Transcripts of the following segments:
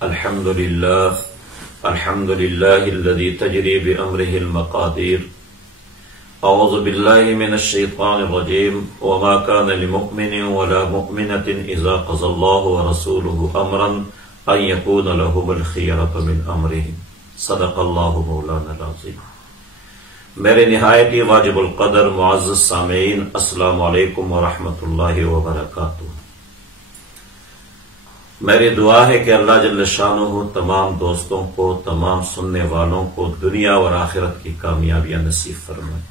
الحمد لله الذي تجري بأمره المقادير. أعوذ بالله من الشيطان الرجيم. وما كان لمؤمن ولا مؤمنة إذا قضى الله ورسوله أمرا أن يكون لهم الخيرة من أمرهم. صدق الله مولانا العظيم. میرے نہایت ہی واجب القدر معزز سامعین، السلام علیکم ورحمۃ اللہ وبرکاتہ. میری دعا ہے کہ اللہ جل شانہ تمام دوستوں کو، تمام سننے والوں کو دنیا اور آخرت کی کامیابیاں نصیب فرمائے،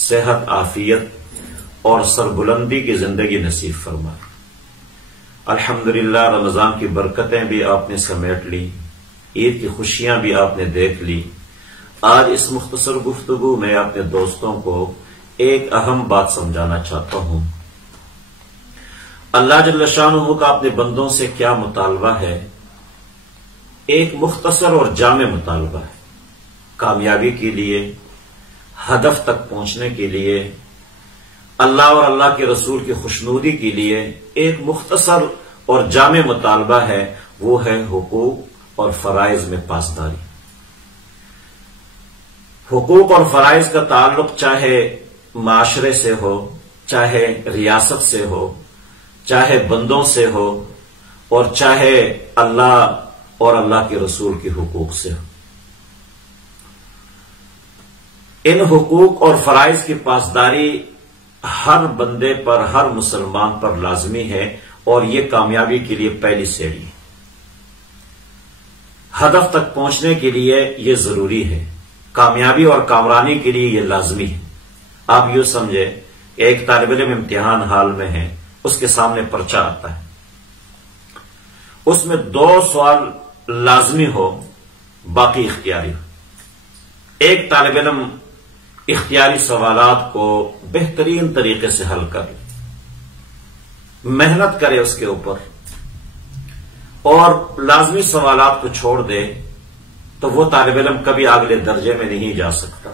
صحت، عافیت اور سربلندی کی زندگی نصیب فرمائے. الحمدللہ رمضان کی برکتیں بھی آپ نے سمیٹ لی، عید کی خوشیاں بھی آپ نے دیکھ لی. آج اس مختصر گفتگو میں اپنے دوستوں کو ایک اہم بات سمجھانا چاہتا ہوں. اللہ جل شانہ کا اپنے بندوں سے کیا مطالبہ ہے؟ ایک مختصر اور جامع مطالبہ ہے. کامیابی کے لیے، ہدف تک پہنچنے کے لیے، اللہ اور اللہ کے رسول کی خوشنودی کے لیے ایک مختصر اور جامع مطالبہ ہے، وہ ہے حقوق اور فرائض میں پاسداری. حقوق اور فرائض کا تعلق چاہے معاشرے سے ہو، چاہے ریاست سے ہو، چاہے بندوں سے ہو، اور چاہے اللہ اور اللہ کے رسول کے حقوق سے ہو. ان حقوق اور فرائض کی پاسداری ہر بندے پر، ہر مسلمان پر لازمی ہے، اور یہ کامیابی کے لیے پہلی سیڑھی ہے. ہدف تک پہنچنے کے لیے یہ ضروری ہے، کامیابی اور کامرانی کے لیے یہ لازمی ہے. آپ یوں سمجھے کہ ایک طالب علم امتحان حال میں ہے، اس کے سامنے پرچہ آتا ہے، اس میں 2 سوال لازمی ہو، باقی اختیاری ہو. ایک طالب علم اختیاری سوالات کو بہترین طریقے سے حل کر لے، محنت کرے اس کے اوپر، اور لازمی سوالات کو چھوڑ دے، تو وہ طالب علم کبھی اگلے درجے میں نہیں جا سکتا،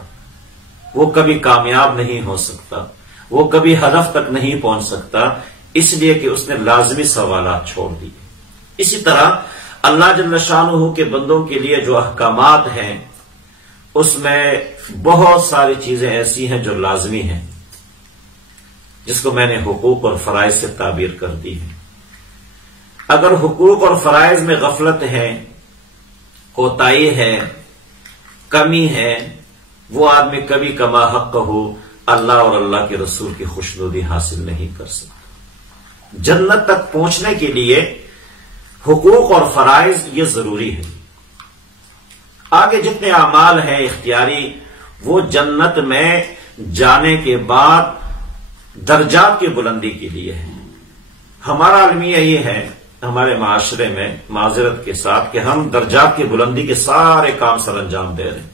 وہ کبھی کامیاب نہیں ہو سکتا، وہ کبھی ہدف تک نہیں پہنچ سکتا، اس لیے کہ اس نے لازمی سوالات چھوڑ دی. اسی طرح اللہ جل شانہ کے بندوں کے لیے جو احکامات ہیں، اس میں بہت ساری چیزیں ایسی ہیں جو لازمی ہیں، جس کو میں نے حقوق اور فرائض سے تعبیر کر دی ہے. اگر حقوق اور فرائض میں غفلت ہے، کوتاہی ہے، کمی ہے، وہ آدمی کبھی کما حق ہو اللہ اور اللہ کے رسول کی خوشنودی حاصل نہیں کر سکتا. جنت تک پہنچنے کے لیے حقوق اور فرائض یہ ضروری ہے. آگے جتنے اعمال ہیں اختیاری، وہ جنت میں جانے کے بعد درجات کی بلندی کے لیے ہے. ہمارا المیہ یہ ہے ہمارے معاشرے میں، معذرت کے ساتھ، کہ ہم درجات کی بلندی کے سارے کام سر انجام دے رہے ہیں،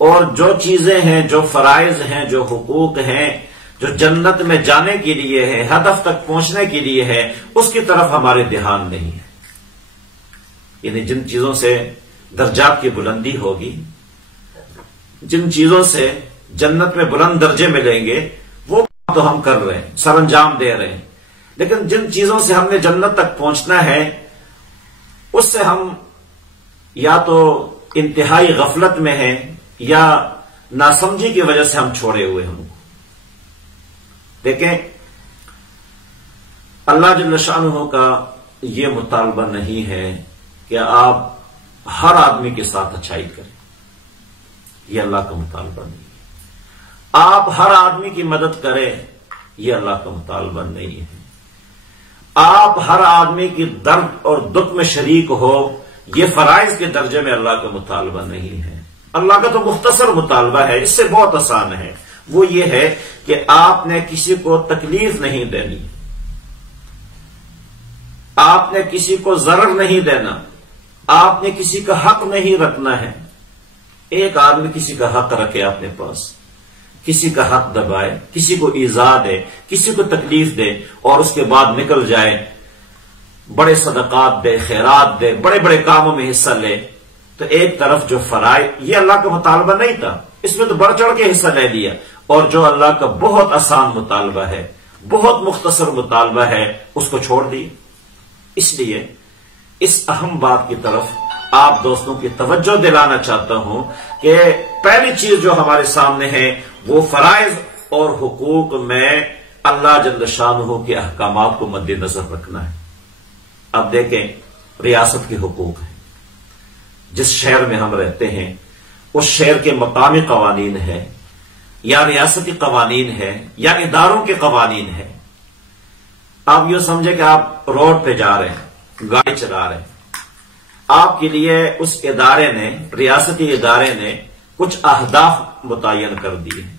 اور جو چیزیں ہیں، جو فرائض ہیں، جو حقوق ہیں، جو جنت میں جانے کے لیے ہے، ہدف تک پہنچنے کے لیے ہے، اس کی طرف ہمارے دھیان نہیں ہے. یعنی جن چیزوں سے درجات کی بلندی ہوگی، جن چیزوں سے جنت میں بلند درجے ملیں گے، وہ تو ہم کر رہے ہیں، سر انجام دے رہے ہیں. لیکن جن چیزوں سے ہم نے جنت تک پہنچنا ہے، اس سے ہم یا تو انتہائی غفلت میں ہیں، یا ناسمجھی کی وجہ سے ہم چھوڑے ہوئے ہم. دیکھیں، اللہ جل شانہ کا یہ مطالبہ نہیں ہے کہ آپ ہر آدمی کے ساتھ اچھائی کریں، یہ اللہ کا مطالبہ نہیں ہے. آپ ہر آدمی کی مدد کریں، یہ اللہ کا مطالبہ نہیں ہے. آپ ہر آدمی کی درد اور دکھ میں شریک ہو، یہ فرائض کے درجے میں اللہ کا مطالبہ نہیں ہے. اللہ کا تو مختصر مطالبہ ہے، اس سے بہت آسان ہے. وہ یہ ہے کہ آپ نے کسی کو تکلیف نہیں دینی، آپ نے کسی کو ضرر نہیں دینا، آپ نے کسی کا حق نہیں رکھنا ہے. ایک آدمی کسی کا حق رکھے اپنے پاس، کسی کا حق دبائے، کسی کو ایذا دے، کسی کو تکلیف دے، اور اس کے بعد نکل جائے، بڑے صدقات دے، خیرات دے، بڑے بڑے کاموں میں حصہ لے، تو ایک طرف جو فرائض، یہ اللہ کا مطالبہ نہیں تھا، اس میں تو بڑھ چڑھ کے حصہ لے لیا. اور جو اللہ کا بہت آسان مطالبہ ہے، بہت مختصر مطالبہ ہے، اس کو چھوڑ دی. اس لیے اس اہم بات کی طرف آپ دوستوں کی توجہ دلانا چاہتا ہوں کہ پہلی چیز جو ہمارے سامنے ہے وہ فرائض اور حقوق میں اللہ جل شانہ کے احکامات کو مد نظر رکھنا ہے۔ اب دیکھیں، ریاست کے حقوق ہیں۔ جس شہر میں ہم رہتے ہیں اس شہر کے مقامی قوانین ہے یا ریاستی قوانین ہے یا اداروں کے قوانین ہے۔ آپ یہ سمجھے کہ آپ روڈ پہ جا رہے ہیں، گاڑی چلا رہے ہیں، آپ کے لیے اس ادارے نے، ریاستی ادارے نے کچھ اہداف متعین کر دیے ہیں،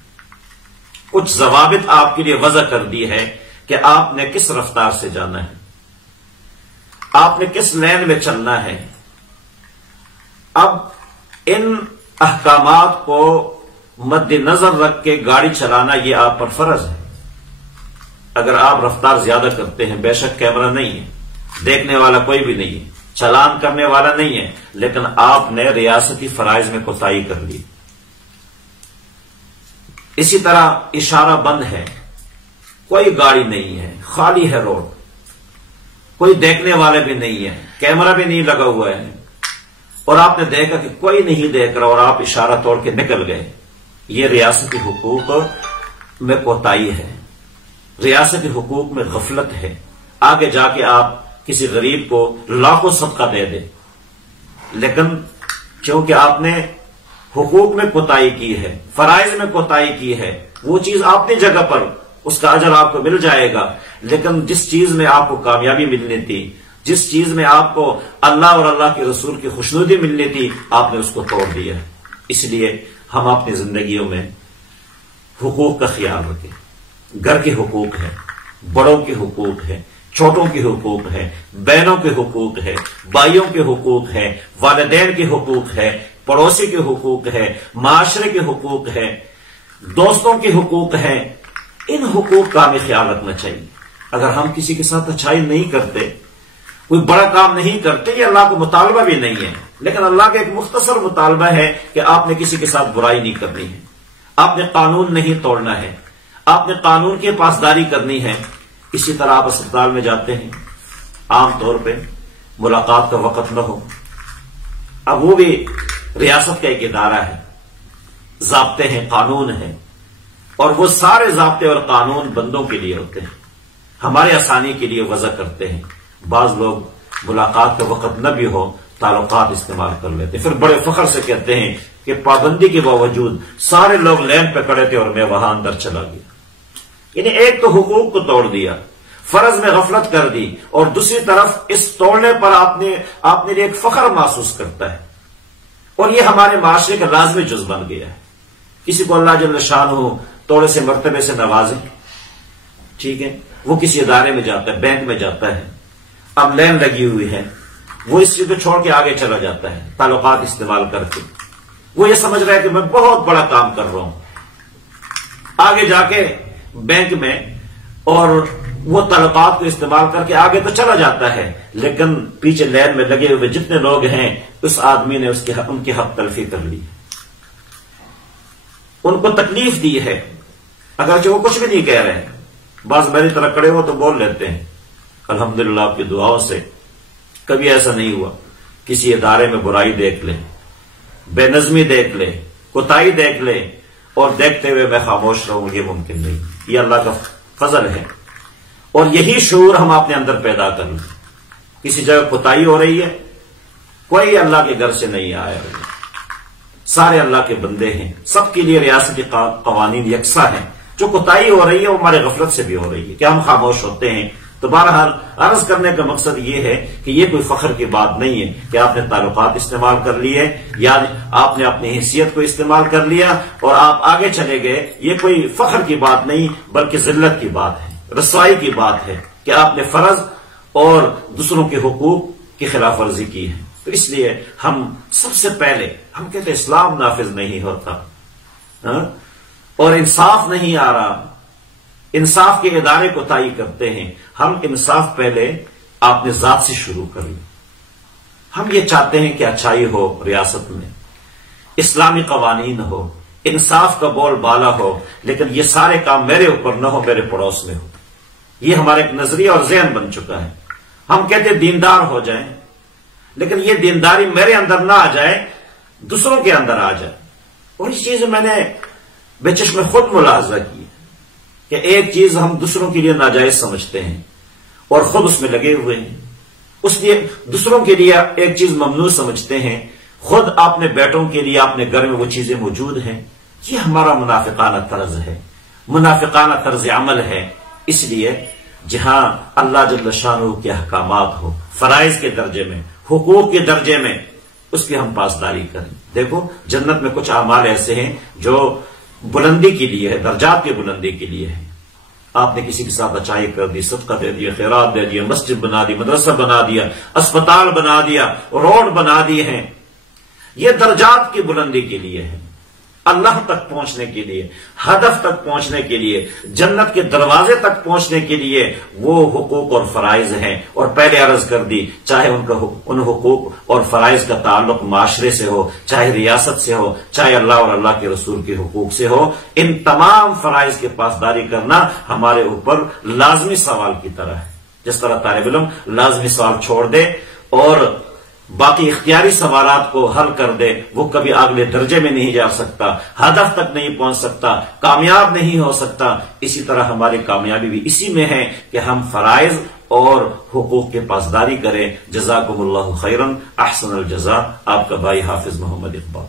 کچھ ضوابط آپ کے لیے وضع کر دی ہے کہ آپ نے کس رفتار سے جانا ہے، آپ نے کس لین میں چلنا ہے۔ اب ان احکامات کو مد نظر رکھ کے گاڑی چلانا یہ آپ پر فرض ہے۔ اگر آپ رفتار زیادہ کرتے ہیں، بے شک کیمرہ نہیں ہے، دیکھنے والا کوئی بھی نہیں ہے، چلان کرنے والا نہیں ہے، لیکن آپ نے ریاستی فرائض میں کوتاہی کر لی۔ اسی طرح اشارہ بند ہے، کوئی گاڑی نہیں ہے، خالی ہے روڈ، کوئی دیکھنے والا بھی نہیں ہے، کیمرہ بھی نہیں لگا ہوا ہے، اور آپ نے دیکھا کہ کوئی نہیں دیکھ رہا اور آپ اشارہ توڑ کے نکل گئے، یہ ریاستی حقوق میں کوتاہی ہے، ریاستی حقوق میں غفلت ہے۔ آگے جا کے آپ کسی غریب کو لاکھوں صدقہ دے دیں، لیکن کیونکہ آپ نے حقوق میں کوتاہی کی ہے، فرائض میں کوتاہی کی ہے، وہ چیز اپنی جگہ پر اس کا اجر آپ کو مل جائے گا، لیکن جس چیز میں آپ کو کامیابی ملنی تھی، جس چیز میں آپ کو اللہ اور اللہ کے رسول کی خوشنودی ملنی تھی، آپ نے اس کو توڑ دیا۔ اس لیے ہم اپنی زندگیوں میں حقوق کا خیال رکھیں۔ گھر کے حقوق ہیں، بڑوں کے حقوق ہیں، چھوٹوں کے حقوق ہیں، بہنوں کے حقوق ہیں، بھائیوں کے حقوق ہیں، والدین کے حقوق ہیں، پڑوسی کے حقوق ہیں، معاشرے کے حقوق ہیں، دوستوں کے حقوق ہیں۔ ان حقوق کا ہمیں خیال رکھنا چاہیے۔ اگر ہم کسی کے ساتھ اچھائی نہیں کرتے، کوئی بڑا کام نہیں کرتے، یہ اللہ کو مطالبہ بھی نہیں ہے، لیکن اللہ کا ایک مختصر مطالبہ ہے کہ آپ نے کسی کے ساتھ برائی نہیں کرنی ہے، آپ نے قانون نہیں توڑنا ہے، آپ نے قانون کی پاسداری کرنی ہے۔ اسی طرح آپ اسپتال میں جاتے ہیں، عام طور پہ ملاقات کا وقت نہ ہو، اب وہ بھی ریاست کا ایک ادارہ ہے، ضابطے ہیں، قانون ہیں، اور وہ سارے ضابطے اور قانون بندوں کے لیے ہوتے ہیں، ہمارے آسانی کے لیے وضع کرتے ہیں۔ بعض لوگ ملاقات کا وقت نہ بھی ہو تعلقات استعمال کر لیتے، پھر بڑے فخر سے کہتے ہیں کہ پابندی کے باوجود سارے لوگ لین پہ کھڑے تھے اور میں وہاں اندر چلا گیا۔ یعنی ایک تو حقوق کو توڑ دیا، فرض میں غفلت کر دی، اور دوسری طرف اس توڑنے پر آپ نے ایک فخر محسوس کرتا ہے، اور یہ ہمارے معاشرے کا لازمی جز بن گیا ہے۔ کسی کو اللہ جل شانہ توڑے سے مرتبے سے نوازے، ٹھیک ہے، وہ کسی ادارے میں جاتا ہے، بینک میں جاتا ہے، اب لین لگی ہوئی ہے، وہ اس چیز کو چھوڑ کے آگے چلا جاتا ہے تعلقات استعمال کر کے، وہ یہ سمجھ رہا ہے کہ میں بہت بڑا کام کر رہا ہوں، آگے جا کے بینک میں اور وہ تعلقات کو استعمال کر کے آگے تو چلا جاتا ہے، لیکن پیچھے لین میں لگے ہوئے جتنے لوگ ہیں اس آدمی نے ان کی حق تلفی کر لی، ان کو تکلیف دی ہے، اگرچہ وہ کچھ بھی نہیں کہہ رہے ہیں۔ بعض میری طرح کھڑے ہو تو بول لیتے ہیں، الحمدللہ آپ کی دعاؤں سے کبھی ایسا نہیں ہوا، کسی ادارے میں برائی دیکھ لیں، بے نظمی دیکھ لیں، کوتاہی دیکھ لیں اور دیکھتے ہوئے میں خاموش رہوں، یہ ممکن نہیں، یہ اللہ کا فضل ہے، اور یہی شعور ہم اپنے اندر پیدا کر لیں۔ کسی جگہ کوتاہی ہو رہی ہے، کوئی اللہ کے گھر سے نہیں آیا، سارے اللہ کے بندے ہیں، سب کے لیے ریاستی قوانین یکساں ہیں، جو کوتاہی ہو رہی ہے وہ ہمارے غفلت سے بھی ہو رہی ہے کہ ہم خاموش ہوتے ہیں۔ تو بہرحال عرض کرنے کا مقصد یہ ہے کہ یہ کوئی فخر کی بات نہیں ہے کہ آپ نے تعلقات استعمال کر لیے یا آپ نے اپنی حیثیت کو استعمال کر لیا اور آپ آگے چلے گئے، یہ کوئی فخر کی بات نہیں بلکہ ذلت کی بات ہے، رسوائی کی بات ہے کہ آپ نے فرض اور دوسروں کے حقوق کی خلاف ورزی کی ہے۔ تو اس لیے ہم سب سے پہلے ہم کہتے اسلام نافذ نہیں ہوتا اور انصاف نہیں آ رہا، انصاف کے ادارے کو طے کرتے ہیں، ہم انصاف پہلے اپنے ذات سے شروع کر لیں۔ ہم یہ چاہتے ہیں کہ اچھائی ہو ریاست میں، اسلامی قوانین ہو، انصاف کا بول بالا ہو، لیکن یہ سارے کام میرے اوپر نہ ہو، میرے پڑوس میں ہو۔ یہ ہمارا ایک نظریہ اور ذہن بن چکا ہے، ہم کہتے دیندار ہو جائیں، لیکن یہ دینداری میرے اندر نہ آ جائے، دوسروں کے اندر آ جائے. اور اس چیز میں نے بے چشم خود ملاحظہ کی کہ ایک چیز ہم دوسروں کے لیے ناجائز سمجھتے ہیں اور خود اس میں لگے ہوئے ہیں، اس لیے دوسروں کے لیے ایک چیز ممنوع سمجھتے ہیں، خود اپنے بیٹوں کے لیے اپنے گھر میں وہ چیزیں موجود ہیں. یہ ہمارا منافقانہ طرز ہے، منافقانہ طرز عمل ہے. اس لیے جہاں اللہ جل شانہ کے احکامات ہو، فرائض کے درجے میں، حقوق کے درجے میں، اس کی ہم پاسداری کریں. دیکھو جنت میں کچھ اعمال ایسے ہیں جو بلندی کے لیے ہے، درجات کی بلندی کے لیے ہے. آپ نے کسی کے ساتھ اچائی کر دی، صدقہ دے دیا، خیرات دے دیا، مسجد بنا دی، مدرسہ بنا دیا، اسپتال بنا دیا، روڈ بنا دیے ہیں، یہ درجات کی بلندی کے لیے ہے، اللہ تک پہنچنے کے لیے، ہدف تک پہنچنے کے لیے، جنت کے دروازے تک پہنچنے کے لیے وہ حقوق اور فرائض ہیں. اور پہلے عرض کر دی، چاہے ان حقوق اور فرائض کا تعلق معاشرے سے ہو، چاہے ریاست سے ہو، چاہے اللہ اور اللہ کے رسول کے حقوق سے ہو، ان تمام فرائض کی پاسداری کرنا ہمارے اوپر لازمی سوال کی طرح ہے. جس طرح طالب علم لازمی سوال چھوڑ دے اور باقی اختیاری سوالات کو حل کر دے، وہ کبھی اگلے درجے میں نہیں جا سکتا، ہدف تک نہیں پہنچ سکتا، کامیاب نہیں ہو سکتا. اسی طرح ہماری کامیابی بھی اسی میں ہے کہ ہم فرائض اور حقوق کے پاسداری کریں. جزاکم اللہ خیرا، احسن الجزاء. آپ کا بھائی حافظ محمد اقبال.